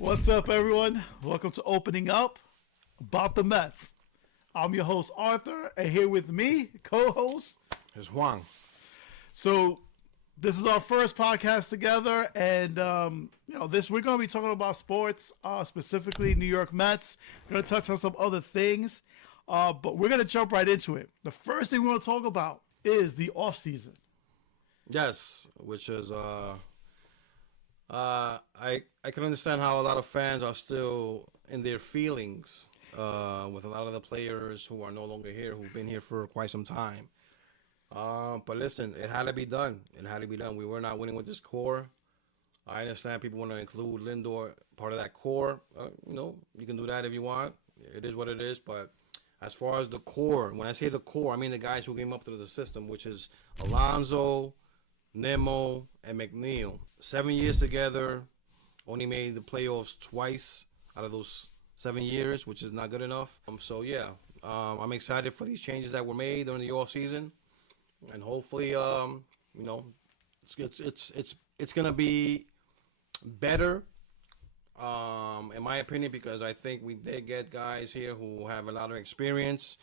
What's up, everyone? Welcome to Opening Up About the Mets. I'm your host, Arthur, and here with me, co-host, is Juan. So, this is our first podcast together, and we're going to be talking about sports, specifically New York Mets. We're going to touch on some other things, but we're going to jump right into it. The first thing we're going to talk about is the offseason. Yes, which is I can understand how a lot of fans are still in their feelings with a lot of the players who are no longer here, who've been here for quite some time. But listen, it had to be done. It had to be done. We were not winning with this core. I understand people want to include Lindor part of that core. You can do that if you want. It is what it is. But as far as the core, when I say the core, I mean the guys who came up through the system, which is Alonso, Nemo, and McNeil. 7 years together, only made the playoffs twice out of those 7 years, which is not good enough. I'm excited for these changes that were made during the offseason, and hopefully, it's gonna be better, in my opinion, because I think we did get guys here who have a lot of experience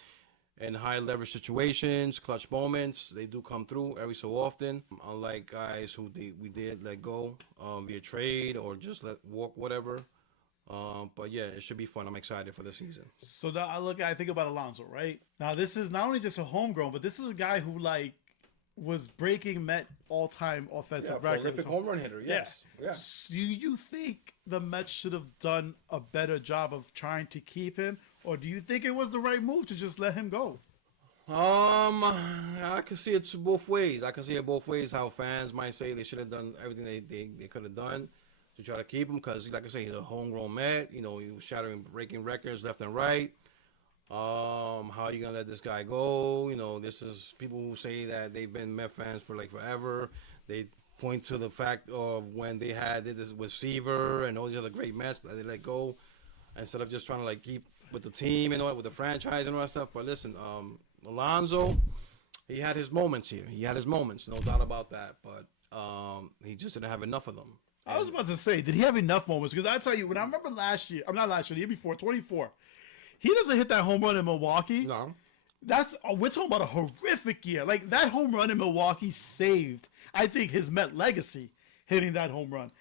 in high leverage situations, clutch moments. They do come through every so often, unlike guys who we did let go via trade or just let walk, whatever. But yeah, it should be fun. I'm excited for the season. So now I think about Alonso, right? Now this is not only just a homegrown, but this is a guy who was breaking Met all-time offensive records. Prolific home run hitter, yes. Yeah. Do you think the Mets should have done a better job of trying to keep him, or do you think it was the right move to just let him go? I can see it both ways. How fans might say they should have done everything they could have done to try to keep him, because, like I say, he's a homegrown Met. He was breaking records left and right. How are you gonna let this guy go? This is people who say that they've been Met fans for forever. They point to the fact of when they did this with Seaver and all these other great Mets that they let go, instead of just trying to keep with the team and all, with the franchise and all that stuff. But listen, Alonso, he had his moments here. He had his moments, no doubt about that. But he just didn't have enough of them. I was about to say, did he have enough moments? Because I tell you, when I remember the year before, 24, he doesn't hit that home run in Milwaukee. No. We're talking about a horrific year. That home run in Milwaukee saved, I think, his Met legacy, hitting that home run.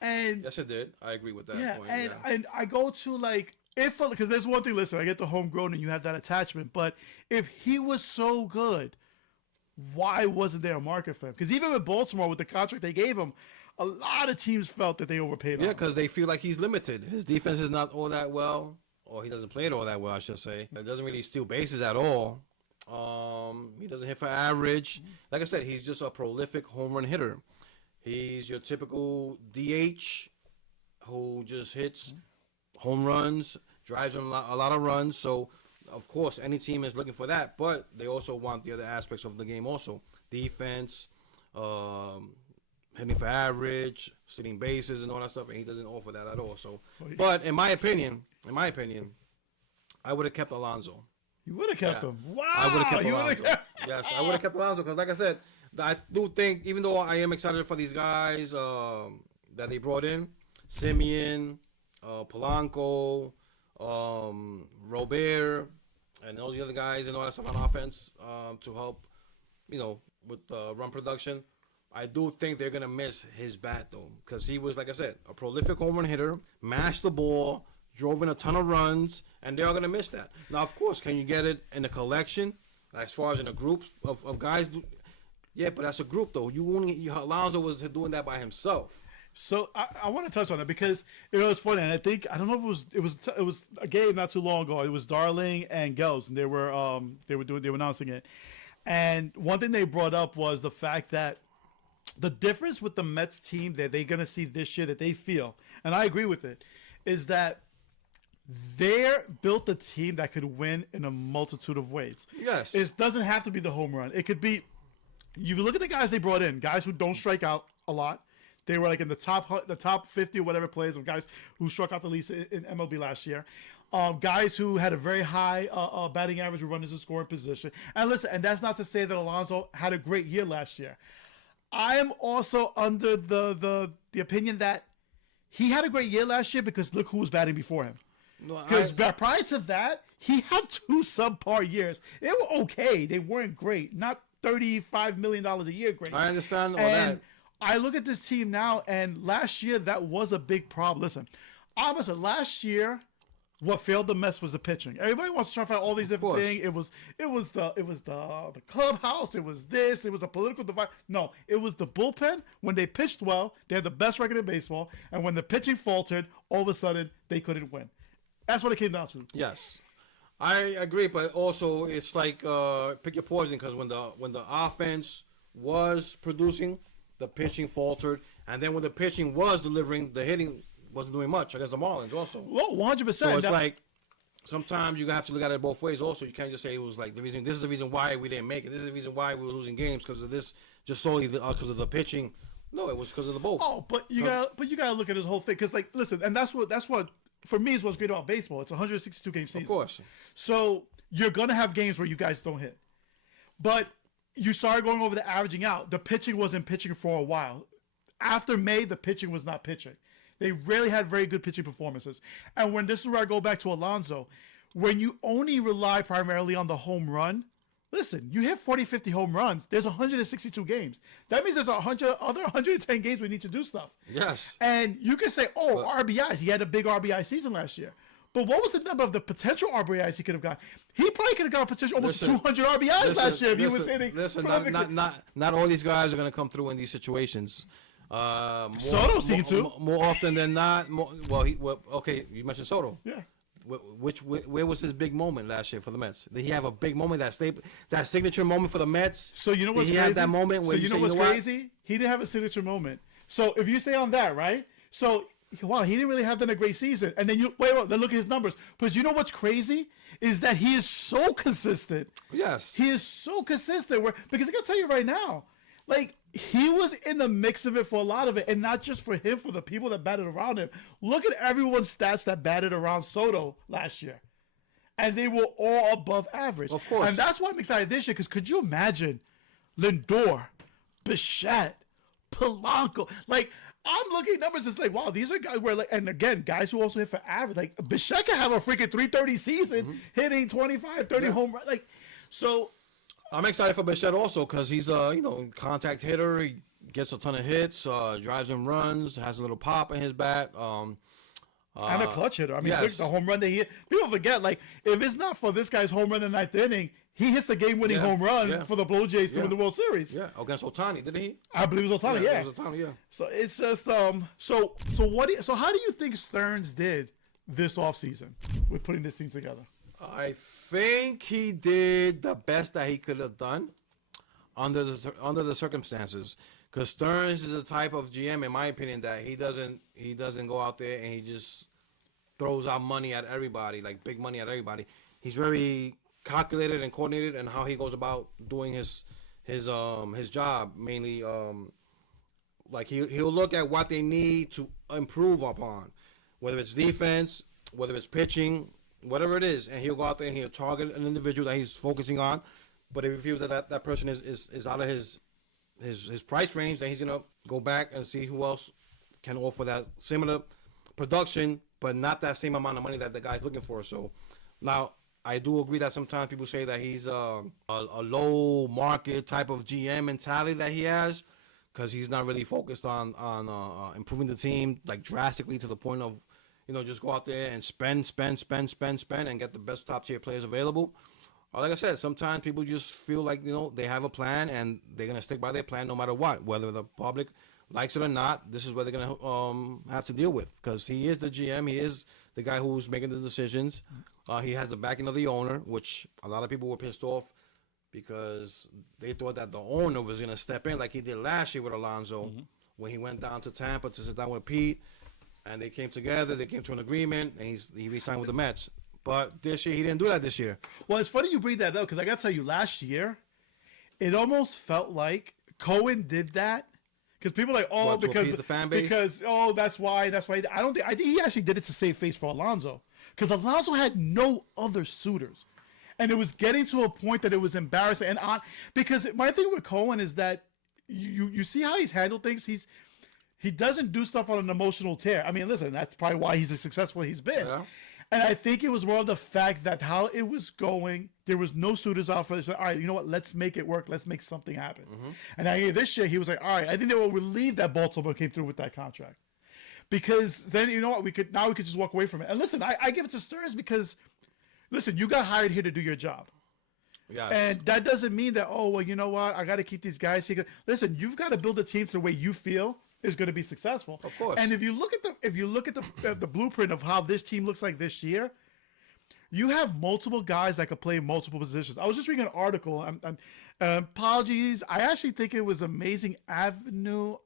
And yes, it did. I agree with that point. And I go to because there's one thing, listen, I get the homegrown and you have that attachment, but if he was so good, why wasn't there a market for him? Because even with Baltimore, with the contract they gave him, a lot of teams felt that they overpaid him. Yeah, because they feel like he's limited. His defense is not all that well, or he doesn't play it all that well, I should say. He doesn't really steal bases at all. He doesn't hit for average. Like I said, he's just a prolific home run hitter. He's your typical DH who just hits home runs, drives a lot of runs. So, of course, any team is looking for that. But they also want the other aspects of the game also. Defense, hitting for average, stealing bases and all that stuff. And he doesn't offer that at all. So, but in my opinion, I would have kept Alonso. You would have kept him. Wow. I would have kept Alonso. Yes, I would have kept Alonso because, like I said, I do think, even though I am excited for these guys that they brought in, Simeon, Polanco, Robert, and all the other guys and all that stuff on offense to help, with run production. I do think they're going to miss his bat, though, because he was, like I said, a prolific home run hitter, mashed the ball, drove in a ton of runs, and they're going to miss that. Now, of course, can you get it in a collection, as far as in a group of guys? Yeah, but that's a group, though. Alonso was doing that by himself. So I want to touch on it because it's funny, and I don't know if it was a game not too long ago. It was Darling and Gels, and they were announcing it. And one thing they brought up was the fact that the difference with the Mets team that they're gonna see this year, that they feel, and I agree with it, is that they built a team that could win in a multitude of ways. Yes, it doesn't have to be the home run. It could be. You look at the guys they brought in, guys who don't strike out a lot. They were in the top 50 or whatever players of guys who struck out the least in MLB last year. Guys who had a very high batting average, who runners in scoring position. And listen, and that's not to say that Alonso had a great year last year. I am also under the opinion that he had a great year last year because look who was batting before him. No, Because prior to that, he had 2 subpar years. They were okay. They weren't great. Not $35 million a year great. I understand all and that. I look at this team now, and last year that was a big problem. Listen, honestly, last year, what failed the Mets was the pitching. Everybody wants to try to find all these different things. It was the clubhouse. It was this. It was a political divide. No, it was the bullpen. When they pitched well, they had the best record in baseball. And when the pitching faltered, all of a sudden they couldn't win. That's what it came down to. Yes, I agree, but also it's like pick your poison, because when the offense was producing, the pitching faltered, and then when the pitching was delivering, the hitting wasn't doing much against the Marlins also. Well, 100%. So it's like sometimes you have to look at it both ways also. You can't just say it was like the reason. This is the reason why we didn't make it. This is the reason why we were losing games because of this, just solely because of the pitching. No, it was because of the both. Oh, but you gotta look at this whole thing because, like, listen, and that's what for me is what's great about baseball. It's a 162 game season. Of course. So you're gonna have games where you guys don't hit, but you started going over the averaging out. The pitching wasn't pitching for a while. After May, the pitching was not pitching. They rarely had very good pitching performances. And when this is where I go back to Alonso, when you only rely primarily on the home run, listen, you hit 40, 50 home runs, there's 162 games. That means there's other 110 games we need to do stuff. Yes. And you can say, RBIs. He had a big RBI season last year. But what was the number of the potential RBIs he could have got? He probably could have got potential almost 200 RBIs last year if he was hitting. Listen, not all these guys are going to come through in these situations. Soto seemed to. More often than not. Okay, you mentioned Soto. Yeah. Where was his big moment last year for the Mets? Did he have a big moment, that signature moment for the Mets? So you know what's crazy? Did he have that moment where you know what's crazy? He didn't have a signature moment. So if you stay on that, right? So wow, he didn't really have that a great season. And then then look at his numbers. But you know what's crazy is that he is so consistent. Yes. He is so consistent. Because I can tell you right now, like, he was in the mix of it for a lot of it, and not just for him, for the people that batted around him. Look at everyone's stats that batted around Soto last year, and they were all above average. Of course. And that's why I'm excited this year, because could you imagine Lindor, Bichette, Polanco? Like, I'm looking at numbers, it's like, wow, these are guys where, like, and again, guys who also hit for average. Like, Bichette can have a freaking 330 season, hitting 25, 30 home runs. Like, so I'm excited for Bichette also because he's a contact hitter. He gets a ton of hits, drives and runs, has a little pop in his bat. And a clutch hitter. I mean, yes. look, the home run that he hit. People forget, like, if it's not for this guy's home run in the ninth inning, he hits the game-winning home run for the Blue Jays to win the World Series. Yeah, against Ohtani, didn't he? I believe it was Ohtani. Yeah, it was Ohtani. Yeah. So it's just so how do you think Stearns did this offseason with putting this team together? I think he did the best that he could have done under the circumstances. Because Stearns is the type of GM, in my opinion, that he doesn't go out there and he just throws out money at everybody, like big money at everybody. He's very calculated and coordinated in how he goes about doing his job. Mainly, like he'll look at what they need to improve upon, whether it's defense, whether it's pitching, whatever it is, and he'll go out there and he'll target an individual that he's focusing on. But if he feels that person is out of his price range, then he's gonna go back and see who else can offer that similar production, but not that same amount of money that the guy's looking for. So now I do agree that sometimes people say that he's a low market type of GM mentality that he has, because he's not really focused on improving the team like drastically to the point of just go out there and spend and get the best top tier players available. Or like I said, sometimes people just feel like, they have a plan and they're going to stick by their plan no matter what. Whether the public likes it or not, this is what they're going to have to deal with. Because he is the GM. He is the guy who's making the decisions. He has the backing of the owner, which a lot of people were pissed off because they thought that the owner was going to step in like he did last year with Alonso when he went down to Tampa to sit down with Pete. And they came together. They came to an agreement, and he re-signed with the Mets. But this year, he didn't do that this year. Well, it's funny you bring that up because I got to tell you, last year, it almost felt like Cohen did that because people are like, to appease the fan base? Because that's why. I think he actually did it to save face for Alonso because Alonso had no other suitors, and it was getting to a point that it was embarrassing. And because my thing with Cohen is that you see how he's handled things. He doesn't do stuff on an emotional tear. I mean, listen, that's probably why he's as successful he's been. Yeah. And I think it was more of the fact that how it was going, there was no suitors out for this. All right, you know what? Let's make it work. Let's make something happen. And I hear this year, he was like, all right, I think they were relieved that Baltimore came through with that contract. Because then, you know what? We could just walk away from it. And listen, I give it to Stearns because, listen, you got hired here to do your job. Yes. And that doesn't mean that, oh, well, you know what? I got to keep these guys here. Listen, you've got to build a team to the way you feel is going to be successful. Of course. And if you look at the blueprint of how this team looks like this year, you have multiple guys that could play multiple positions. I was just reading an article. Apologies. I actually think it was Amazing Avenue.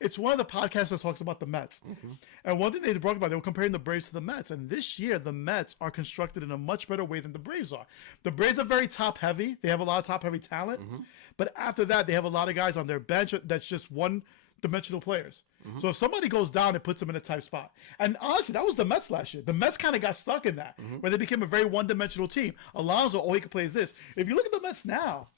It's one of the podcasts that talks about the Mets. And one thing they brought about, they were comparing the Braves to the Mets. And this year, the Mets are constructed in a much better way than the Braves are. The Braves are very top-heavy. They have a lot of top-heavy talent. But after that, they have a lot of guys on their bench that's just one-dimensional players. So if somebody goes down, it puts them in a tight spot. And honestly, that was the Mets last year. The Mets kind of got stuck in that, where they became a very one-dimensional team. Alonso, all he can play is this. If you look at the Mets now,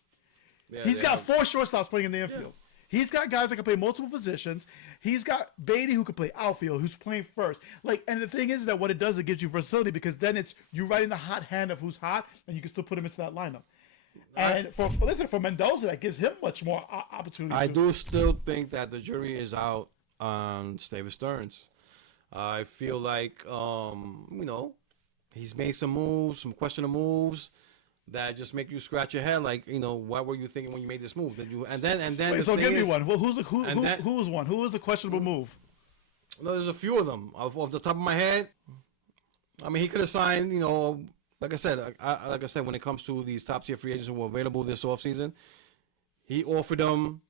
he's got 4 shortstops playing in the infield. He's got guys that can play multiple positions. He's got Beatty who can play outfield, who's playing first. And the thing is that what it does, it gives you versatility because then it's you right in the hot hand of who's hot, and you can still put him into that lineup. And for Mendoza, that gives him much more opportunity. I do still think that the jury is out on David Stearns. I feel like he's made some moves, some questionable moves that just make you scratch your head. Like, what were you thinking when you made this move? And then. Wait, so give me one. Well, who was one? Who was a questionable move? No, there's a few of them off the top of my head. I mean, he could have signed. Like I said, when it comes to these top tier free agents who were available this offseason, he offered them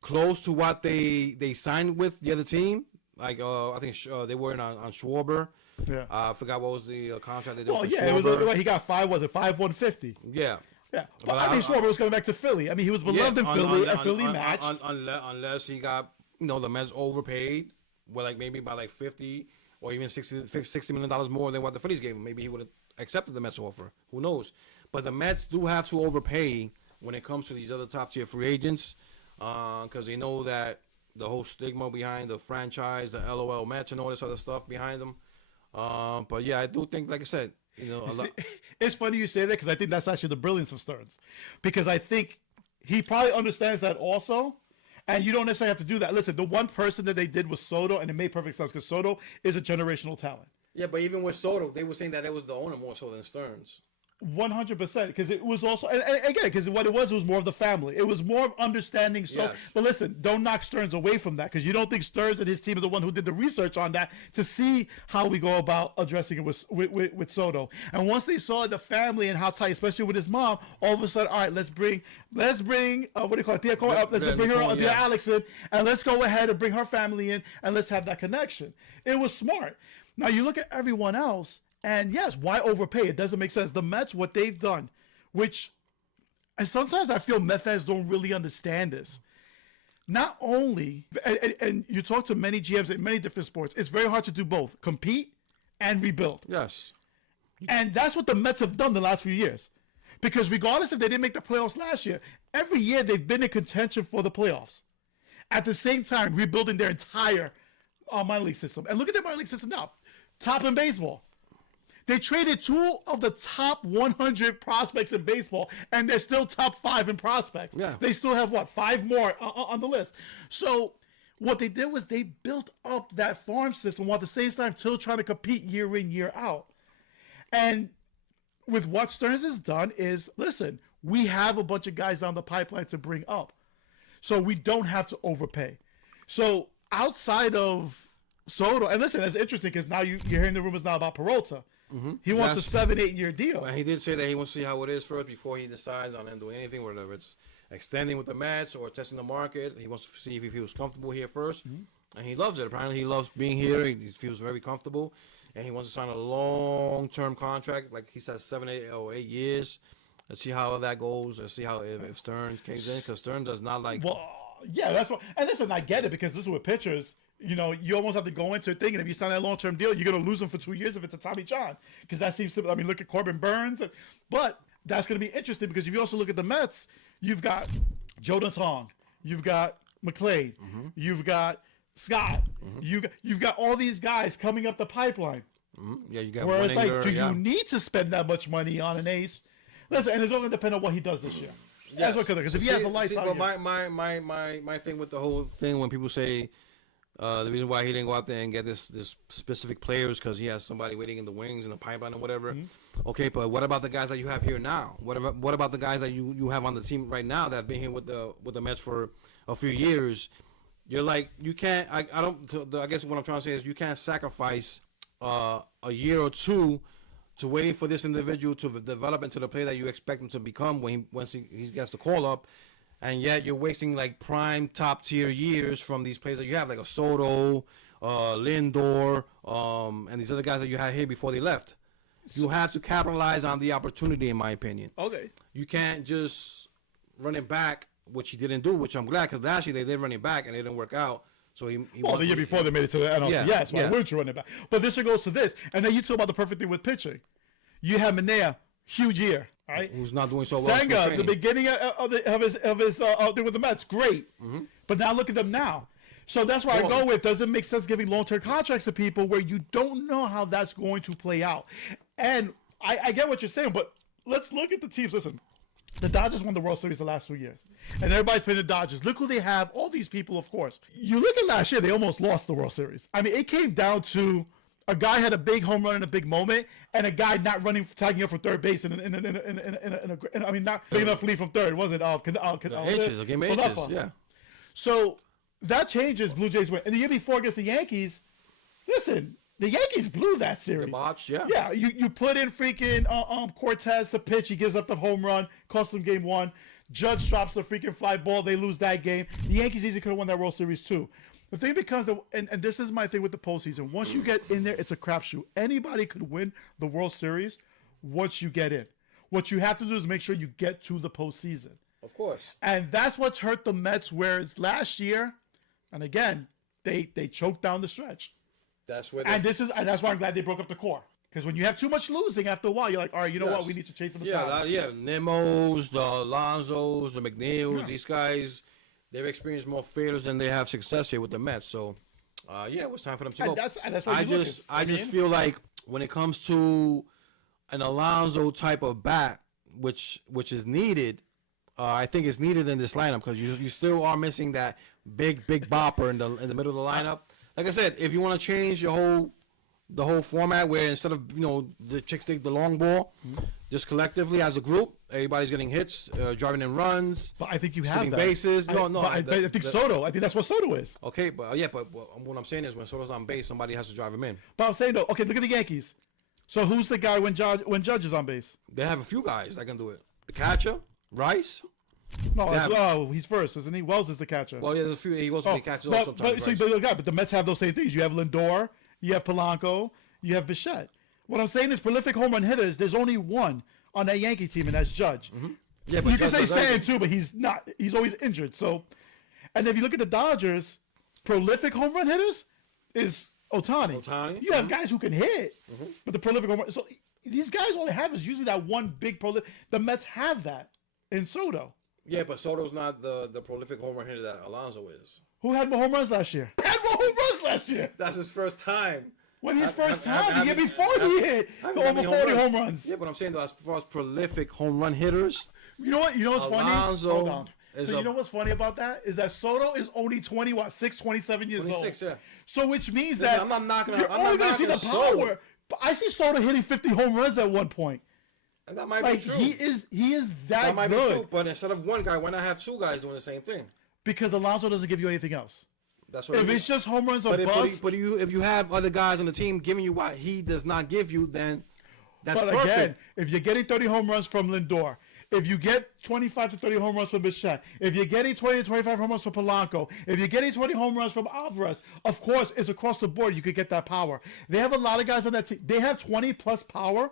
close to what they signed with the other team. Like I think they were on Schwarber. Yeah. I forgot what was the contract they did. Well, for yeah, Schwarber. it was, he got 5,150. Yeah. Yeah, but I think Schwarber was coming back to Philly. I mean, he was beloved in Philly, and Philly matched. Unless he got, the Mets overpaid, maybe by like 50 or even $60 million more than what the Phillies gave him. Maybe he would have accepted the Mets offer. Who knows? But the Mets do have to overpay when it comes to these other top tier free agents, because they know that the whole stigma behind the franchise, the LOL Mets, and all this other stuff behind them. But yeah, I do think, like I said, it's funny you say that because I think that's actually the brilliance of Stearns, because I think he probably understands that also, and you don't necessarily have to do that. Listen, the one person that they did was Soto, and it made perfect sense because Soto is a generational talent. Yeah, but even with Soto, they were saying that it was the owner more so than Stearns. 100%, because it was also, and again, because what it was more of the family. It was more of understanding. So, yes. But listen, don't knock Stearns away from that, because you don't think Stearns and his team are the one who did the research on that to see how we go about addressing it with Soto. And once they saw the family and how tight, especially with his mom, all of a sudden, all right, let's bring what do you call it, Tia Cole up, let's bring her, Tia Alex in, and let's go ahead and bring her family in, and let's have that connection. It was smart. Now you look at everyone else. And yes, why overpay? It doesn't make sense. The Mets, what they've done, and sometimes I feel Met fans don't really understand this. Not only, and you talk to many GMs in many different sports, it's very hard to do both, compete and rebuild. Yes. And that's what the Mets have done the last few years. Because regardless if they didn't make the playoffs last year, every year they've been in contention for the playoffs. At the same time, rebuilding their entire minor league system. And look at their minor league system now. Top in baseball. They traded 2 of the top 100 prospects in baseball, and they're still top 5 in prospects. Yeah. They still have, 5 more on the list. So what they did was they built up that farm system while at the same time still trying to compete year in, year out. And with what Stearns has done is, listen, we have a bunch of guys down the pipeline to bring up. So we don't have to overpay. So outside of Soto, and listen, that's interesting because now you're hearing the rumors now about Peralta. Mm-hmm. He wants a 7-8 year deal. Well, he did say that he wants to see how it is first before he decides on doing anything, whether it's extending with the Mets or testing the market. He wants to see if he feels comfortable here first. Mm-hmm. And he loves it. Apparently, he loves being here. He feels very comfortable. And he wants to sign a long-term contract, like he says, 7, 8, or 8 years. Let's see how that goes. Let's see how if Stearns comes in, because Stearns does not like. Well, yeah, that's what. And listen, I get it because this is with pitchers. You almost have to go into a thing, and if you sign that long-term deal, you're going to lose them for 2 years if it's a Tommy John, because that seems to. I mean, look at Corbin Burns, but that's going to be interesting because if you also look at the Mets, you've got Joe Tong, you've got McClade, mm-hmm. you've got Scott. You've got all these guys coming up the pipeline. Yeah, you got Where one it's like, Inger, do yeah. you need to spend that much money on an ace? Listen, and it's all going to depend on what he does this year. That's what, because if he has a lights out, but my thing with the whole thing when people say the reason why he didn't go out there and get this specific players because he has somebody waiting in the wings in the pipeline or whatever. Okay, but what about the guys that you have here now? What about the guys that you have on the team right now that have been here with the Mets for a few years? You're like, you can't. I guess what I'm trying to say is you can't sacrifice a year or two to waiting for this individual to develop into the player that you expect him to become once he gets the call up, and yet you're wasting like prime top tier years from these players that you have, like a Soto, Lindor, and these other guys that you had here before they left. You have to capitalize on the opportunity, in my opinion. Okay. You can't just run it back, which he didn't do, which I'm glad, because last year they did run it back and it didn't work out. So he the year before they made it to the NLCS. Yes, why wouldn't you run it back? But this year goes to this, and then you talk about the perfect thing with pitching. You have Manea, huge year, right? Who's not doing so well. Senga, the beginning of his thing with the Mets, great. But now look at them now. So that's why I go with, does it make sense giving long-term contracts to people where you don't know how that's going to play out? And I get what you're saying, but let's look at the teams. Listen, the Dodgers won the World Series the last 2 years. And everybody's playing the Dodgers. Look who they have. All these people, of course. You look at last year, they almost lost the World Series. I mean, it came down to a guy had a big home run in a big moment, and a guy not running, tagging up from third base, I mean, not big enough lead from third. Was it? Inches, yeah. So that changes. Blue Jays win. And the year before against the Yankees, listen, the Yankees blew that series. The botch, yeah. Yeah, you put in freaking Cortez to pitch. He gives up the home run, cost them game one. Judge drops the freaking fly ball. They lose that game. The Yankees easily could have won that World Series too. The thing becomes, and this is my thing with the postseason, once you get in there, it's a crapshoot. Anybody could win the World Series once you get in. What you have to do is make sure you get to the postseason. Of course. And that's what's hurt the Mets, whereas last year, and again, they choked down the stretch. That's where. And that's why I'm glad they broke up the core. Because when you have too much losing after a while, you're like, all right, you know what? We need to change them. Nemos, the Alonsos, the McNeils, these guys, they've experienced more failures than they have success here with the Mets. So, it was time for them to go. That's what I just feel like when it comes to an Alonso type of bat, which is needed, I think it's needed in this lineup because you still are missing that big bopper in the middle of the lineup. Like I said, if you want to change the whole format where instead of the chicks take the long ball, just collectively as a group, everybody's getting hits, driving in runs. But I think you have that. Bases. I think Soto. I think that's what Soto is. Okay, but what I'm saying is when Soto's on base, somebody has to drive him in. But I'm saying though, okay, look at the Yankees. So who's the guy when Judge is on base? They have a few guys that can do it. The catcher, Rice. No, he's first, isn't he? Wells is the catcher. Well, there's a few. He goes to the catcher sometimes. But the Mets have those same things. You have Lindor, you have Polanco, you have Bichette. What I'm saying is prolific home run hitters, there's only one on that Yankee team, and that's Judge. Yeah, but you can say Stan too, but he's not. He's always injured. So, and if you look at the Dodgers, prolific home run hitters is Ohtani. You have guys who can hit, but the prolific home run. So these guys, all they have is usually that one big prolific. The Mets have that in Soto. Yeah, but Soto's not the prolific home run hitter that Alonso is. Who had more home runs last year? Had more home runs last year. That's his first time. When his first time, the year before he hit over 40 home runs. Yeah, but I'm saying though, as far as prolific home run hitters, you know what's Alonso funny? Hold on. So you know what's funny about that is that Soto is only 27 years 26, old. Yeah. So which means that I'm not knocking. You're only going to see the power. But I see Soto hitting 50 home runs at one point. And that might be true. He is that might good. Be true, but instead of one guy, why not have two guys doing the same thing? Because Alonso doesn't give you anything else. That's what. If it's just home runs or bust. But if you have other guys on the team giving you what he does not give you, then that's perfect. Again, if you're getting 30 home runs from Lindor, if you get 25 to 30 home runs from Bichette, if you're getting 20 to 25 home runs from Polanco, if you're getting 20 home runs from Alvarez, of course, it's across the board. You could get that power. They have a lot of guys on that team. They have 20 plus power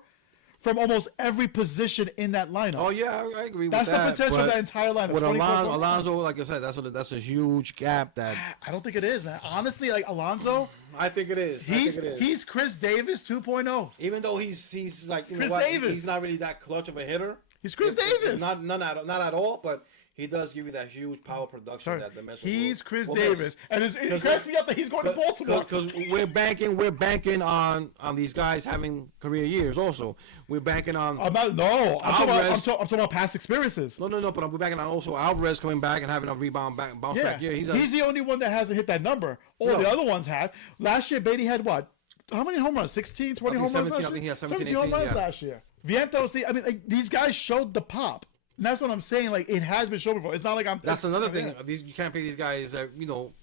from almost every position in that lineup. Oh yeah, I agree with that. That's the potential of that entire lineup. With Alonso, like I said, that's a huge gap. That I don't think it is, man. Honestly, like Alonso, I think it is. He's Chris Davis 2.0. Even though he's like Chris Davis. He's not really that clutch of a hitter. He's Chris Davis. Not at all. But he does give you that huge power production that the Mets. He's Chris will Davis, and it cracks me up that he's going to Baltimore. Because we're banking on these guys having career years. Also, we're banking on. I'm talking about past experiences. No. But we're banking on also Alvarez coming back and having a bounce back year. He's the only one that hasn't hit that number. All the other ones have. Last year, Beatty had what? How many home runs? 16, 20 home runs last year? I think he had 17 home runs last year. Vientos, these guys showed the pop. And that's what I'm saying. Like, it has been shown before. It's not like I'm... That's another thing. You can't play these guys,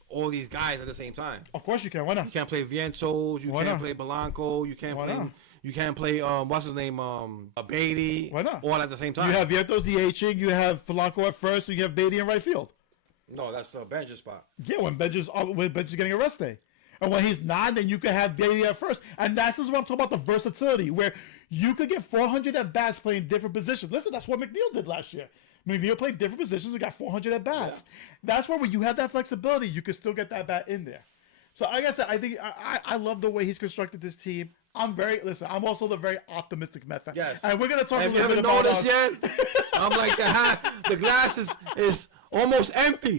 all these guys at the same time. Of course you can. Why not? You can't play Vientos. You can't play Polanco. You can't play, what's his name, Beatty. Why not? All at the same time. You have Vientos DHing. You have Polanco at first. And you have Beatty in right field. No, that's Bench's spot. Yeah, when Bench is getting a rest day. And when he's not, then you can have Beatty at first. And that's what I'm talking about, the versatility, where you could get 400 at-bats playing different positions. Listen, that's what McNeil did last year. McNeil played different positions and got 400 at-bats. Yeah. That's where when you have that flexibility, you can still get that bat in there. So like I said, I think I love the way he's constructed this team. I'm also the very optimistic Met fan. Yes. And we're going to talk a little bit about this yet? I'm like, the glass is almost empty.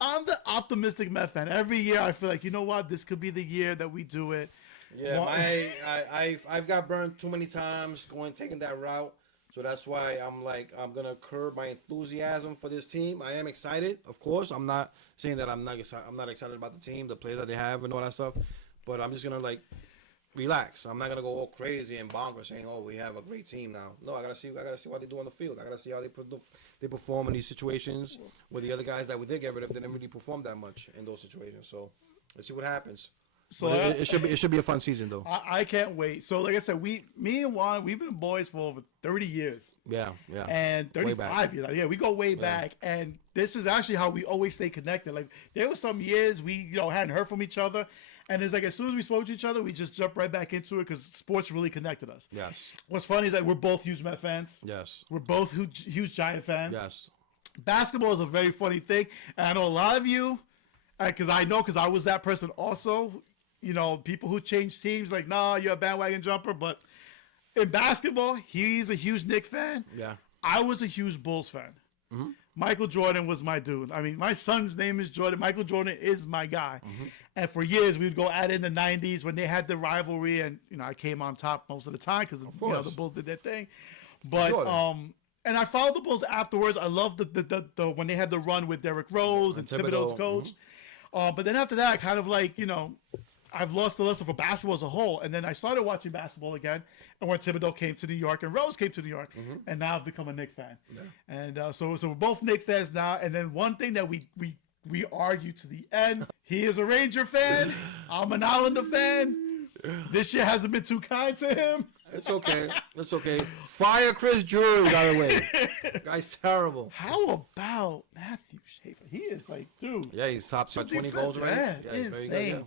I'm the optimistic Met fan. Every year I feel like, you know what, this could be the year that we do it. Yeah, I've got burned too many times taking that route. So that's why I'm gonna curb my enthusiasm for this team. I am excited, of course. I'm not saying that I'm not excited about the team, the players that they have, and all that stuff. But I'm just gonna relax. I'm not gonna go all crazy and bonkers saying, "Oh, we have a great team now." No, I gotta see what they do on the field. I gotta see how they perform in these situations where the other guys that we did get rid of didn't really perform that much in those situations. So let's see what happens. So it should be a fun season though. I can't wait. So like I said, me and Juan, we've been boys for over 30 years. Yeah. And 35 years. Yeah, we go way back. And this is actually how we always stay connected. Like there were some years we hadn't heard from each other. And it's like as soon as we spoke to each other, we just jumped right back into it because sports really connected us. Yes. What's funny is that we're both huge Met fans. Yes. We're both huge Giant fans. Yes. Basketball is a very funny thing. And I know a lot of you, because I was that person also. People who change teams like, nah, you're a bandwagon jumper. But in basketball, he's a huge Knicks fan. Yeah. I was a huge Bulls fan. Mm-hmm. Michael Jordan was my dude. My son's name is Jordan. Michael Jordan is my guy. Mm-hmm. And for years, we'd go at it in the 90s when they had the rivalry. And, I came on top most of the time because, the Bulls did their thing. But, and I followed the Bulls afterwards. I loved the when they had the run with Derrick Rose and Thibodeau's coach. Mm-hmm. But then after that, I kind of I've lost the listen for basketball as a whole. And then I started watching basketball again. And when Thibodeau came to New York and Rose came to New York. Mm-hmm. And now I've become a Knicks fan. Yeah. And so we're both Knicks fans now. And then one thing that we argue to the end. He is a Ranger fan. I'm an Islander fan. This year hasn't been too kind to him. It's okay. It's okay. Fire Chris Drury, by the way. Guy's terrible. How about Matthew Schaefer? He is dude. Yeah, he's top 20 goals right now. Yeah, he's insane. very good, yeah.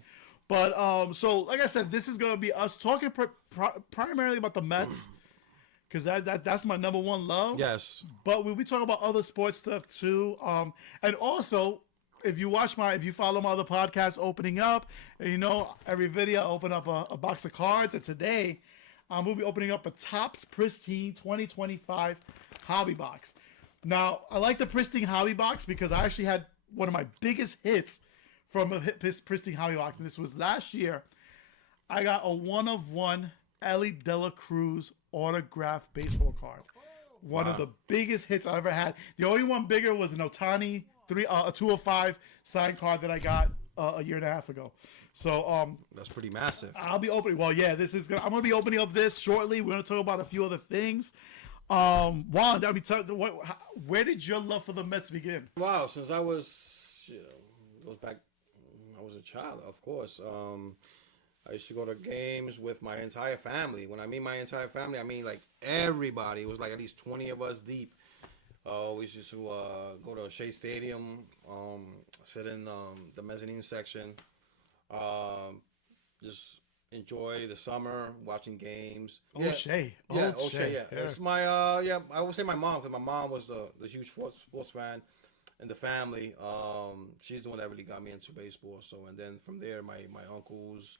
But so like I said, this is gonna be us talking primarily about the Mets because that's my number one love. Yes. But we'll be talking about other sports stuff too. And also, if you follow my other podcasts, Opening Up, and every video I open up a box of cards, and today we'll be opening up a Topps Pristine 2025 hobby box. Now I like the Pristine hobby box because I actually had one of my biggest hits from a Pristine hobby box, and this was last year. I got a 1-of-1 Ellie De La Cruz autographed baseball card. One of the biggest hits I ever had. The only one bigger was an Ohtani a 205 signed card that I got a year and a half ago. So that's pretty massive. I'll be opening. Well, yeah, I'm gonna be opening up this shortly. We're gonna talk about a few other things. Juan, where did your love for the Mets begin? Wow, since I was, goes back. I was a child, of course. I used to go to games with my entire family. When I mean my entire family, I mean everybody. It was at least 20 of us deep. We used to go to Shea Stadium, sit in the mezzanine section, just enjoy the summer, watching games. Shea. Yeah, Shea. Yeah, it's my I would say my mom, because my mom was the huge sports fan in the family. She's the one that really got me into baseball. So, and then from there, my uncles,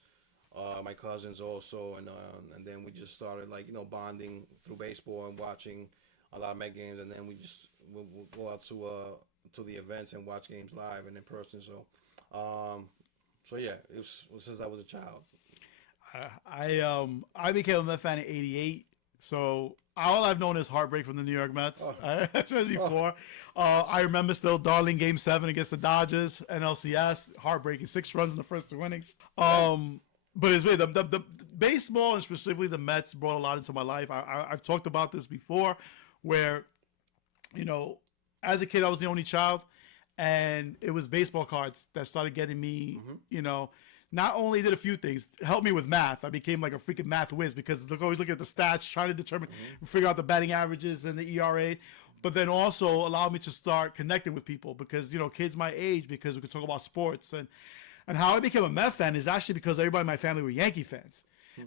my cousins also, and then we just started bonding through baseball and watching a lot of Met games, and then we'll go out to the events and watch games live and in person. So yeah, it was since I was a child. I became a Met fan in '88, so all I've known is heartbreak from the New York Mets. I said before. I remember still Darling Game 7 against the Dodgers, NLCS, heartbreaking, 6 runs in the first 2 innings. But it's really the baseball and specifically the Mets brought a lot into my life. I've talked about this before, where, as a kid I was the only child, and it was baseball cards that started getting me, Not only did a few things help me with math, I became like a freaking math whiz because always looking at the stats, trying to determine, figure out the batting averages and the ERA, but then also allowed me to start connecting with people because, kids my age, because we could talk about sports. And how I became a Met fan is actually because everybody in my family were Yankee fans.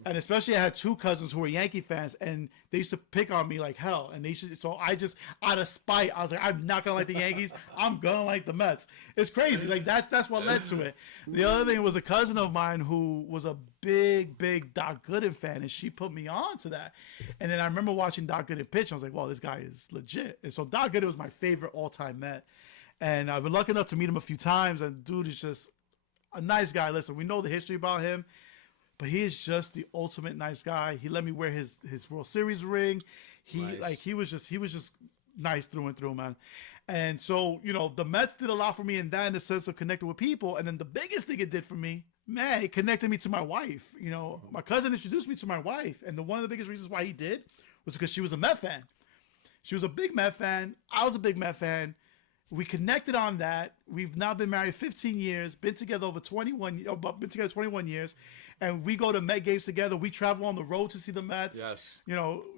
And especially I had 2 cousins who were Yankee fans, and they used to pick on me like hell. And so I just, out of spite, I was like, I'm not going to like the Yankees. I'm going to like the Mets. It's crazy. Like that's what led to it. The other thing was a cousin of mine who was a big Doc Gooden fan, and she put me on to that. And then I remember watching Doc Gooden pitch. And I was like, well, this guy is legit. And so Doc Gooden was my favorite all-time Met. And I've been lucky enough to meet him a few times, and dude is just a nice guy. Listen, we know the history about him, but he is just the ultimate nice guy. He let me wear his World Series ring. He was just nice through and through, man. And so, the Mets did a lot for me in that, in the sense of connecting with people. And then the biggest thing it did for me, man, it connected me to my wife. My cousin introduced me to my wife, and one of the biggest reasons why he did was because she was a Met fan. She was a big Met fan. I was a big Met fan. We connected on that. We've now been married 15 years, been together 21 years, and we go to Met games together. We travel on the road to see the Mets. Yes.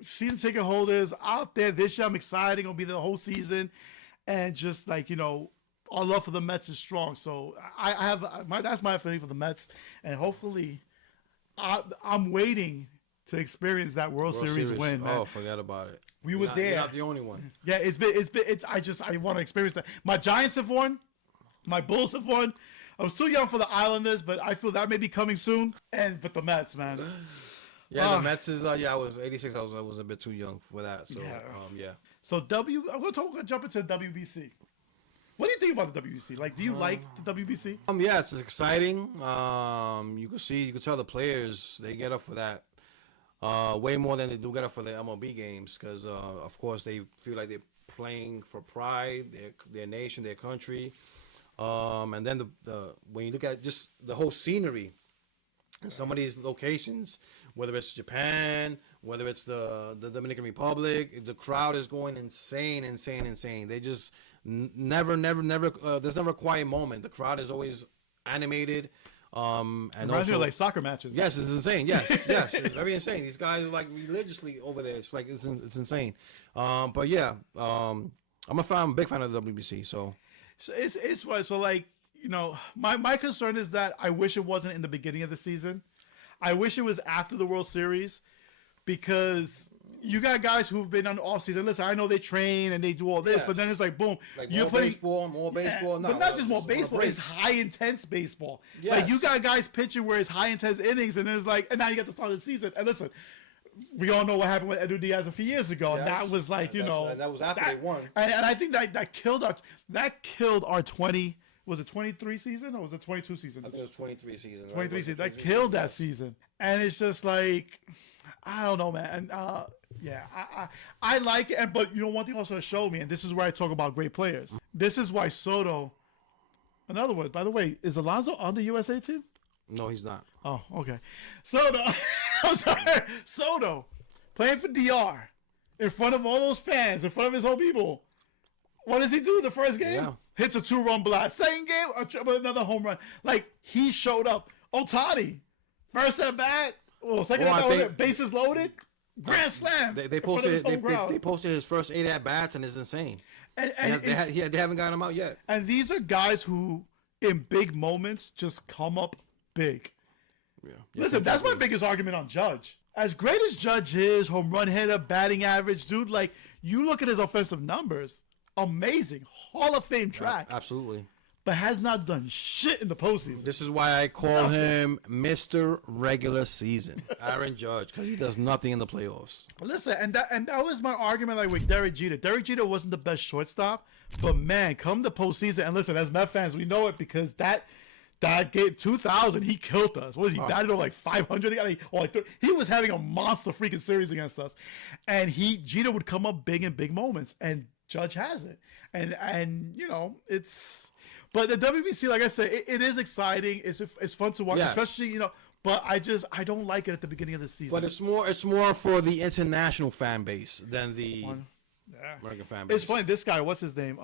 Season ticket holders out there this year. I'm excited. Gonna be the whole season, and just like our love for the Mets is strong. So that's my affinity for the Mets, and hopefully, I'm waiting to experience that World Series win, man. Oh, forget about it. We were there. You're not the only one. Yeah, I want to experience that. My Giants have won. My Bulls have won. I was too young for the Islanders, but I feel that may be coming soon. But the Mets, man. Yeah, the Mets is. I was 86. I was a bit too young for that. So yeah. So I'm going to jump into WBC. What do you think about the WBC? Like, do you like the WBC? Yeah, it's exciting. You can tell the players, they get up for that. Way more than they do get up for the MLB games, because of course they feel like they're playing for pride, their nation, their country, and then the when you look at just the whole scenery in some of these locations, whether it's Japan, whether it's the Dominican Republic, the crowd is going insane. They just never. There's never a quiet moment. The crowd is always animated. And reminds me of like soccer matches. Yes, it's insane. Yes, it's very insane. These guys are like religiously over there. It's like it's insane. But yeah, I'm a big fan of the WBC. So it's like my concern is that I wish it wasn't in the beginning of the season. I wish it was after the World Series, because you got guys who've been on the offseason. Listen, I know they train and they do all this, but then it's like, boom. Like you're playing more baseball. No, but not just more baseball. It's high-intense baseball. Yes. Like, you got guys pitching where it's high-intense innings, and then it's like, and now you got the start of the season. And listen, we all know what happened with Edu Diaz a few years ago. Yes. And that was like, that was after they won. And I think that killed our 20. Was it 23 season or was it 22 season? I think it was 23 season. 23 season. That killed that season. And it's just like, I don't know, man. And I like it. But one thing also showed me, and this is where I talk about great players. This is why Soto, in other words, by the way, is Alonso on the USA team? No, he's not. Oh, okay. Soto playing for DR in front of all those fans, in front of his whole people. What does he do the first game? Yeah. Hits a 2-run blast. Second game, another home run. Like, he showed up. Otani, first at bat. Second at bat, bases loaded. Grand slam. They posted his first 8 at bats, and it's insane. And they haven't gotten him out yet. And these are guys who, in big moments, just come up big. Yeah. Listen, that's my biggest argument on Judge. As great as Judge is, home run hitter, batting average, dude, like, you look at his offensive numbers. Amazing. Hall of Fame track. Absolutely. but has not done shit in the postseason. This is why I call him Mr. Regular Season. Aaron Judge, because he does nothing in the playoffs. Listen, and that was my argument like with Derek Jeter. Derek Jeter wasn't the best shortstop, but man, come the postseason, and listen, as Met fans, we know it because that game 2000, he killed us. What was he batted over like 500? He was having a monster freaking series against us, and Jeter would come up big in big moments, and Judge hasn't. And you know, but the WBC, like I said, it is exciting. It's fun to watch, especially, you know. But I don't like it at the beginning of the season. But it's more for the international fan base than the American fan base. It's funny. This guy, what's his name?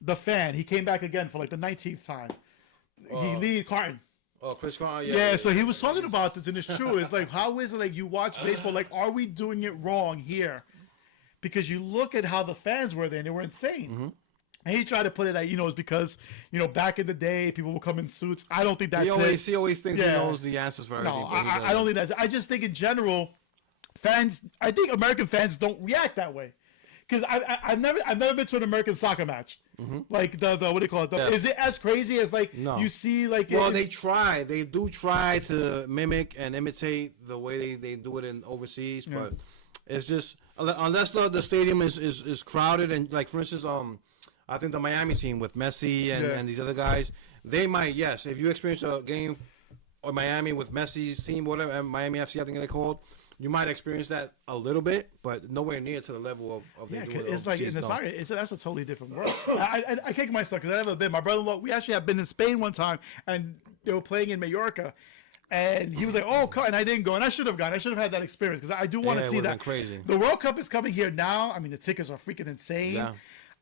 The fan. He came back again for like the 19th time. He lead Carton. Oh, Chris Carton. Yeah. So he was talking about this, and it's true. It's like, how is it like you watch baseball? Like, are we doing it wrong here? Because you look at how the fans were then; they were insane. Mm-hmm. And he tried to put it that, you know, it's because, you know, back in the day, people would come in suits. I don't think that's it. He always thinks he knows the answers for everything. No, I don't think that's it. I just think in general, I think American fans don't react that way. Because I've never been to an American soccer match. Mm-hmm. Like the what do you call it? Is it as crazy as like you see like? Well, they do try to mimic and imitate the way they do it in overseas, but it's just unless the stadium is crowded and like for instance I think the Miami team with Messi and these other guys, they might, yes. If you experience a game or Miami with Messi's team, whatever, and Miami FC, I think they're called, you might experience that a little bit, but nowhere near to the level of they do it. It's like in the soccer, that's a totally different world. I kick myself because I've never been. My brother-in-law, we actually have been in Spain one time, and they were playing in Mallorca. And he was like, "Oh, and I didn't go, and I should have gone. I should have had that experience because I do want to see that." Crazy. The World Cup is coming here now. I mean, the tickets are freaking insane. Yeah.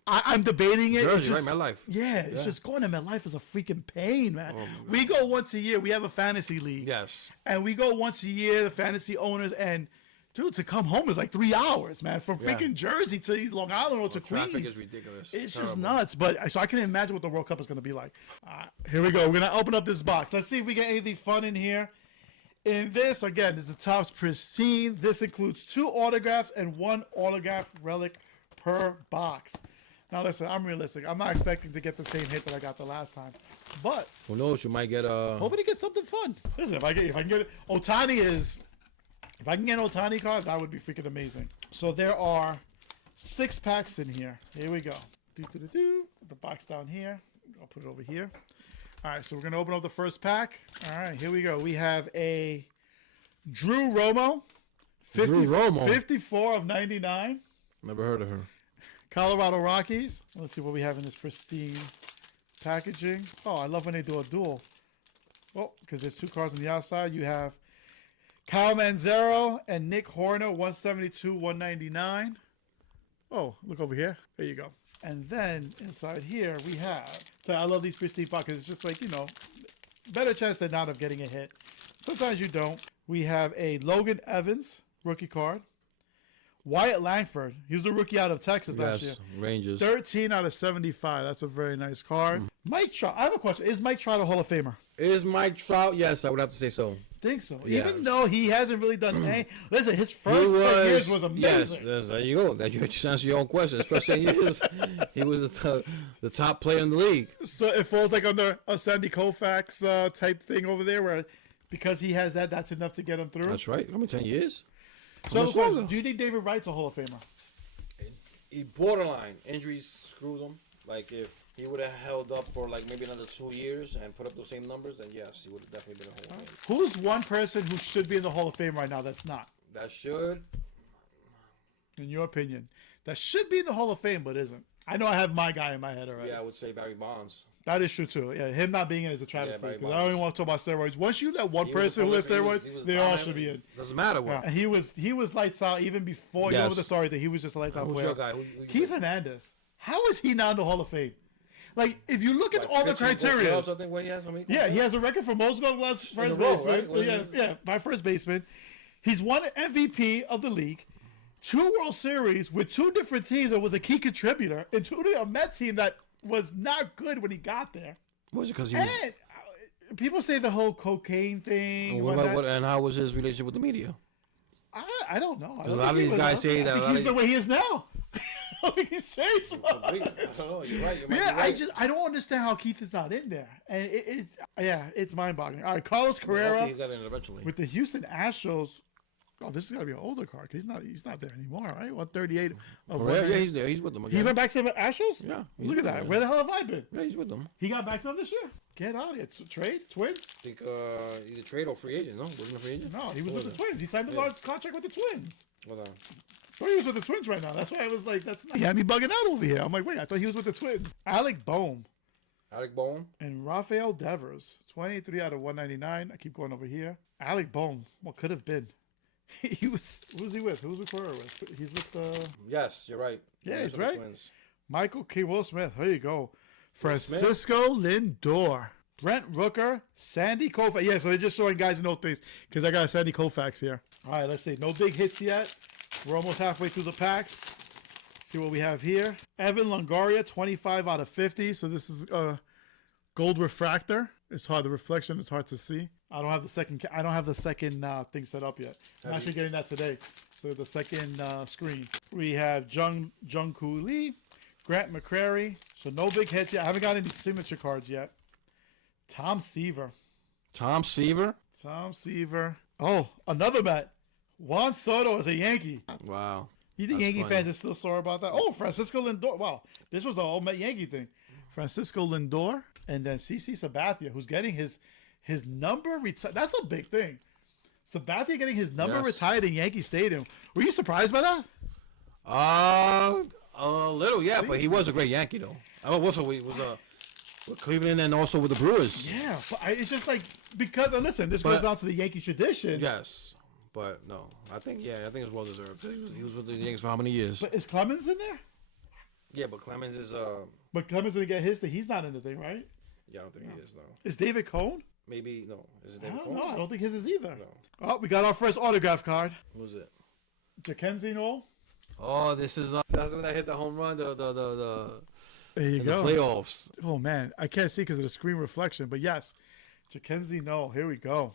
I'm debating it. Jersey, right? MetLife. Yeah, it's just going to MetLife is a freaking pain, man. We go once a year. We have a fantasy league. Yes. And we go once a year, the fantasy owners, and dude, to come home is like 3 hours, man, from freaking Jersey to Long Island or to Queens. Traffic is ridiculous. It's just nuts. But so I can imagine what the World Cup is going to be like. Here we go. We're going to open up this box. Let's see if we get anything fun in here. In this, again, is the Topps Pristine. This includes 2 autographs and 1 autograph relic per box. Now, listen, I'm realistic. I'm not expecting to get the same hit that I got the last time. But who knows? You might get hoping to get something fun. Listen, if I can get Ohtani if I can get an Ohtani card, that would be freaking amazing. So there are 6 packs in here. Here we go. Put the box down here. I'll put it over here. All right, so we're going to open up the first pack. All right, here we go. We have a Drew Romo. 54 of 99. Never heard of her. Colorado Rockies. Let's see what we have in this pristine packaging. Oh, I love when they do a duel. Well, because there's 2 cards on the outside. You have Kyle Manzaro and Nick Horner, 172, 199. Oh, look over here. There you go. And then inside here we have. So I love these pristine pockets. It's just like, you know, better chance than not of getting a hit. Sometimes you don't. We have a Logan Evans rookie card. Wyatt Langford. He was a rookie out of Texas last year. Rangers. 13 out of 75. That's a very nice card. Mike Trout. I have a question. Is Mike Trout a Hall of Famer? Is Mike Trout? Yes, I would have to say so. Think so. Yes. Even though he hasn't really done anything. Listen, his first 10 years was amazing. Yes, there you go. That you just answered your own question. His first 10 years, he was the top player in the league. So it falls like under a Sandy Koufax type thing over there where because he has that, that's enough to get him through? That's right. How many 10 years? So do you think David Wright's a Hall of Famer? He borderline. Injuries screwed him. Like if he would have held up for like maybe another 2 years and put up those same numbers, then yes, he would have definitely been a Hall of Famer. Who's one person who should be in the Hall of Fame right now that's not? That should? In your opinion. That should be in the Hall of Fame but isn't. I know I have my guy in my head already. Yeah, I would say Barry Bonds. That is true too. Yeah, him not being in is a travesty. Because I don't even want to talk about steroids. Once you let one person who has steroids, they all should be in. Doesn't matter what. And he was lights out even before. You know the story that he was just a lights out player. Who's your guy? Keith Hernandez. How is he not in the Hall of Fame? Like if you look at all the criteria. Yeah, he has a record for most goals last first baseman. Right? Yeah, by first baseman. He's won MVP of the league, 2 World Series with 2 different teams, and was a key contributor, including a Met team that was not good when he got there. Was it because he was... And people say the whole cocaine thing. And how was his relationship with the media? I don't know. A lot of these guys say that. He's the way he is now. don't think he's changed much. I don't know. You're right. You might Yeah, be right. I don't understand how Keith is not in there, and it's mind-boggling. All right, Carlos I Carrera think he got in eventually. with the Houston Astros. Oh, this has got to be an older card. He's not there anymore, right? 138. Correa, yeah, he's there. He's with them again. He went back to the Astros. Yeah, he's Look at with that. them. Where the hell have I been? Yeah, he's with them. He got back to them this year. Get out of here. Trade? Twins? I think either trade or free agent. No, wasn't a free agent. No, he was with the it? Twins. He signed the large contract with the Twins. Hold on. So he was with the Twins right now. That's why I was like, that's not. He had me bugging out over here. I'm like, wait, I thought he was with the Twins. Alec Boehm Alec Boehm. and Rafael Devers. 23 out of 199. I keep going over here. Alec Boehm. What could have been? He was. Who was he with? Who was Correa with? He's with Yes, you're right. Yeah, he's Minnesota right. Twins. Michael K. Will Smith. There you go. Will Smith? Francisco Lindor. Brent Rooker. Sandy Koufax. Yeah, so they're just showing guys know things because I got Sandy Koufax here. All right, let's see. No big hits yet. We're almost halfway through the packs. See what we have here. Evan Longoria, 25 out of 50. So this is a gold refractor. It's hard. The reflection is hard to see. I don't have the second. I don't have the second thing set up yet. I'm actually getting that today. So the second screen. We have Jung-Koo Lee, Grant McCrary. So no big hits yet. I haven't got any signature cards yet. Tom Seaver. Tom Seaver. Oh, another Met. Juan Soto is a Yankee. Wow. You think That's Yankee funny. fans are still sore about that? Oh, Francisco Lindor. Wow, this was the whole Met Yankee thing. Francisco Lindor and then CC Sabathia, who's getting his number retired. That's a big thing. Sabathia getting his number Yes. retired in Yankee Stadium. Were you surprised by that? A little, yeah, but he was a great Yankee though. I mean, also he was with Cleveland and also with the Brewers. Yeah, but it's just like because listen, this goes But- down to the Yankee tradition. Yes, but no, I think it's well deserved. He was with the Yankees for how many years? But is Clemens in there? Yeah, but Clemens is But Clemens didn't get his thing. He's not in the thing, right? yeah, I don't think he is. No, Is David Cohn? maybe no. Is it I David don't Cole? know. I don't think his is either. No. Oh, we got our first autograph card. Who was it? Jackenzie Noel. Oh, this is that's when I hit the home run. The There you in go. the playoffs. Oh man, I can't see because of the screen reflection, but yes, Jackenzie Noel. Here we go.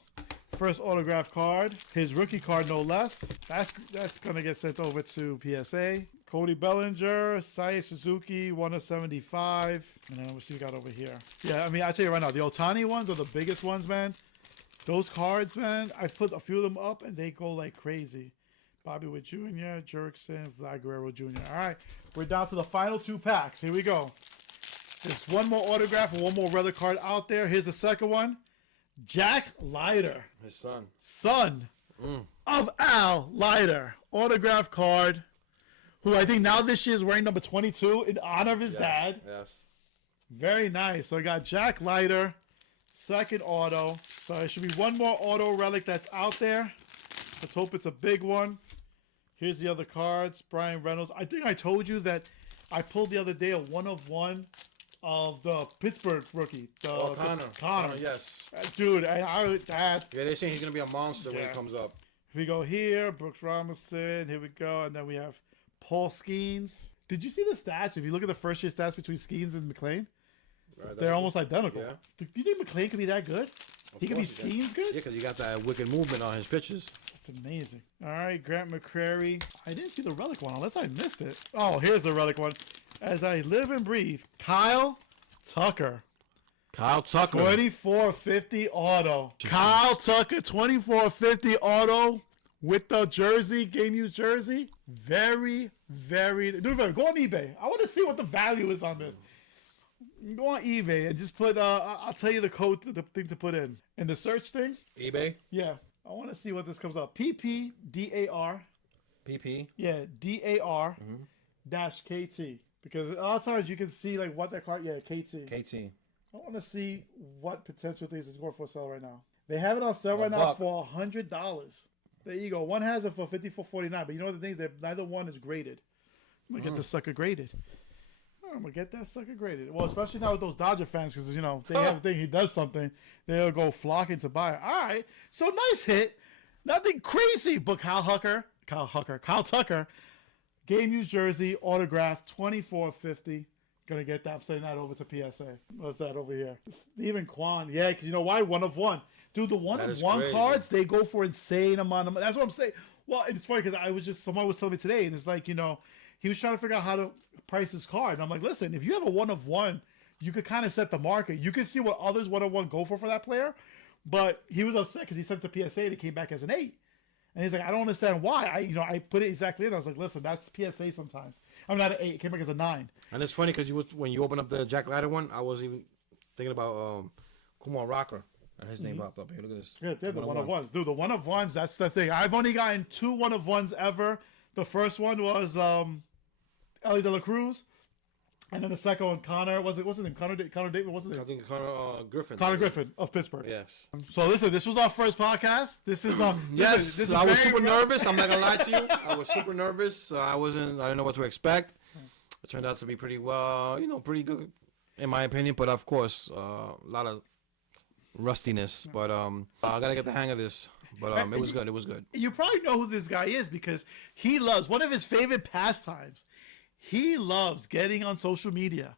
First autograph card, his rookie card, no less. That's gonna get sent over to PSA. Cody Bellinger, Sai Suzuki, 1 of 75. And then what we got over here? Yeah, I mean, I tell you right now, the Otani ones are the biggest ones, man. Those cards, man, I've put a few of them up and they go like crazy. Bobby Witt Jr., Jurickson, Vlad Guerrero Jr. All right, we're down to the final 2 packs. Here we go. There's one more autograph and one more relic card out there. Here's the second one. Jack Leiter, His son. son of Al Leiter. Autograph card, who I think now this year is wearing number 22 in honor of his dad. Yes. Very nice. So I got Jack Leiter, second auto. So there should be one more auto relic that's out there. Let's hope it's a big one. Here's the other cards. Brian Reynolds. I think I told you that I pulled the other day a 1/1 of the Pittsburgh rookie. Connor. Connor. Yes. Dude, that. Yeah, they're saying he's gonna be a monster when Yeah. he comes up. We go here. Brooks Robinson. Here we go. And then we have Paul Skeens. Did you see the stats? If you look at the first year stats between Skeens and McLean, Right, they're almost identical. Yeah. Do you think McLean could be that good? He could be course he can. Skeens good? Yeah, because you got that wicked movement on his pitches. It's amazing. All right, Grant McCrary. I didn't see the relic one unless I missed it. Oh, here's the relic one. As I live and breathe, Kyle Tucker. Kyle Tucker. 2450 auto. Kyle Tucker, 2450 auto with the jersey, game used jersey. Very, very. Do it. Go on eBay. I want to see what the value is on this. Go on eBay and just put. I'll tell you the code, the thing to put in the search thing. eBay. Yeah, I want to see what this comes up. PPDAR. PP. Yeah, DAR dash KT. Because a lot of times you can see like what that card. Yeah, KT. KT. I want to see what potential things is going for sale right now. They have it on sale right now buck. for $100. There you go. One has it for $54.49, but you know what the thing is? Neither one is graded. I'm gonna get this sucker graded. I'm gonna get that sucker graded. Well, especially now with those Dodger fans, because you know if they have a thing. He does something, they'll go flocking to buy it. All right, so nice hit. Nothing crazy, but Kyle Tucker, game used jersey, autograph, 2450. Gonna get that. I'm sending that over to PSA. What's that over here? Stephen Kwan. Yeah, because you know why? 1/1. Dude, the 1/1 crazy. cards, they go for insane amount of money. That's what I'm saying. Well, it's funny because someone was telling me today, and it's like, you know, he was trying to figure out how to price his card. And I'm like, listen, if you have a 1/1, you could kind of set the market. You can see what others 1/1 go for that player. But he was upset because he sent the PSA and it came back as an 8. And he's like, I don't understand why. I put it exactly in. I was like, listen, that's PSA sometimes. I'm not an 8. It came back as a 9. And it's funny because when you open up the Jack Ladder one, I was even thinking about Kumar Rocker. And his name popped up here. Look at this. Yeah, they're the 1/1s. Dude, the 1/1s, that's the thing. I've only gotten 2 1/1s ever. The first one was Ellie De La Cruz. And then the second one, Connor, what's his name? Connor David, what's his name? I think Connor Griffin. Connor Griffin of Pittsburgh. Yes. So listen, this was our first podcast. This is yes. this is I was very super nervous. I'm not gonna lie to you. I was super nervous. I didn't know what to expect. It turned out to be pretty pretty good in my opinion. But of course, a lot of rustiness. But I gotta get the hang of this. But it was good. It was good. You probably know who this guy is because he loves one of his favorite pastimes. He loves getting on social media,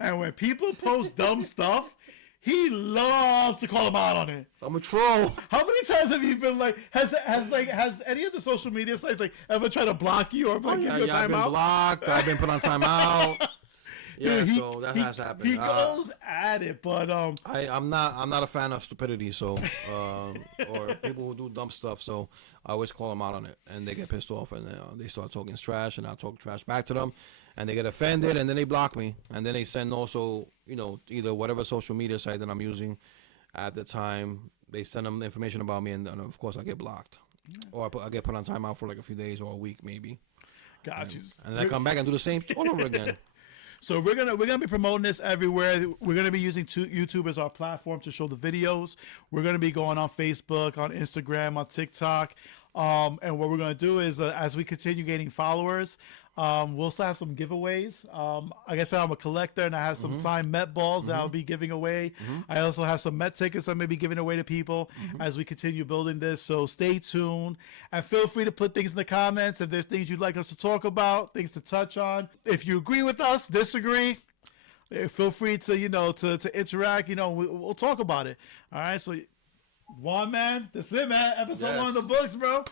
and when people post dumb stuff, he loves to call them out on it. I'm a troll. How many times have you been like? Has any of the social media sites like ever tried to block you or give you a timeout? I've been blocked. I've been put on timeout. Yeah, Dude, so that has happened. He goes at it, but I'm not a fan of stupidity, so or people who do dumb stuff. So I always call them out on it, and they get pissed off, and they start talking trash, and I talk trash back to them, and they get offended, and then they block me, and then they send also either whatever social media site that I'm using at the time, they send them information about me, and of course I get blocked, or I get put on timeout for like a few days or a week maybe. Got you. And then I come back and do the same all over again. So we're gonna be promoting this everywhere. We're gonna be using YouTube as our platform to show the videos. We're gonna be going on Facebook, on Instagram, on TikTok, and what we're gonna do is as we continue gaining followers, we'll still have some giveaways. Like I said, I'm a collector and I have some signed Met balls that I'll be giving away. I also have some Met tickets I may be giving away to people as we continue building this. So stay tuned and feel free to put things in the comments if there's things you'd like us to talk about, things to touch on. If you agree with us, disagree, feel free to to interact. We'll talk about it. All right. So Juan, man, that's it, man. Episode 1 in the books, bro.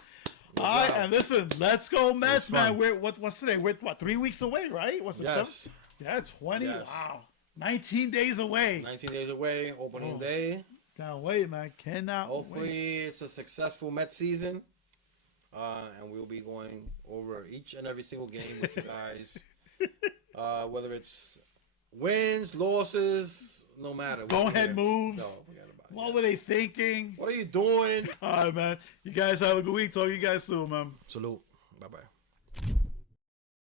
All right, and listen, let's go Mets, man. What's today? We're 3 weeks away, right? What's it? Yes. Yeah, 20. Yes. Wow, 19 days away. 19 days away, opening day. Can't wait, man. Cannot Hopefully wait. it's a successful Mets season, and we'll be going over each and every single game with you guys, whether it's wins, losses, no matter. Go ahead, moves. No, forget about it. What were they thinking? What are you doing? All right, man. You guys have a good week. Talk to you guys soon, man. Salute. Bye-bye.